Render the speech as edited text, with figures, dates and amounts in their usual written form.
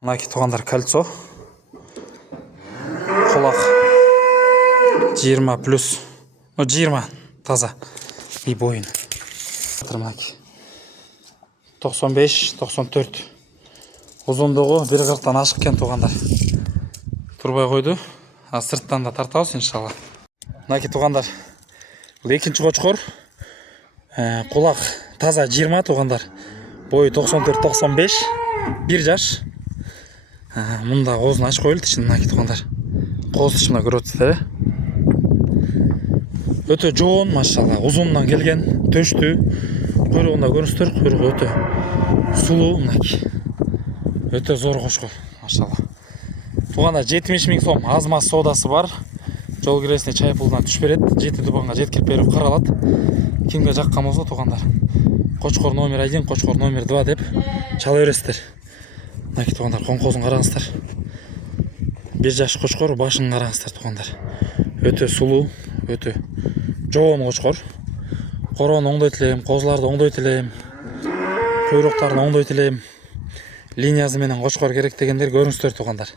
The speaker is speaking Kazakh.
Мынаки туғандар кольцо. Құлақ 20 плюс. 20 таза. И бойын. Мынаки 95-94. Ұзындығы 1.40-тан ашық кен туғандар. Тұрбай қойды. Сырттан да тартауыз иншалла. Мынаки туғандар. Бұл екінші қошқор. Құлақ таза 20 туғандар. Бойы 94-95. 1 жаш. Мұнда қозын ашық қойылды. Мынаки туғандар. Қоз тұшына көрөтсіздер. Өте жоғын, машалла. Ұзыннан келген, төшті. Құйрығында көріністер. Құйрығы өте сұлу. Мынаки. Өте зор қошқор, машалла. Туғанда 70.000 сом аз-маз содасы бар. Жол кіресіне чай пұлдан түш береді. 7 дұбанға жеткіліп беріп қаралады. Кімге жаққан болса туғандар. Қошқор номер 1, қошқор номер 2 деп чала өрестер. Мынаки туғандар, қоңқозын қараңыздар. 1 жаш қошқор, башын қараңыздар туғандар. Өте сұлу, өте жоғын қошқор. Қораны оңдай тілейм, қозыларды оңдай тілейм. Құйрықтарын оңдай тілейм. Линиясы менен қошқор керек дегендер көріністер туғандар.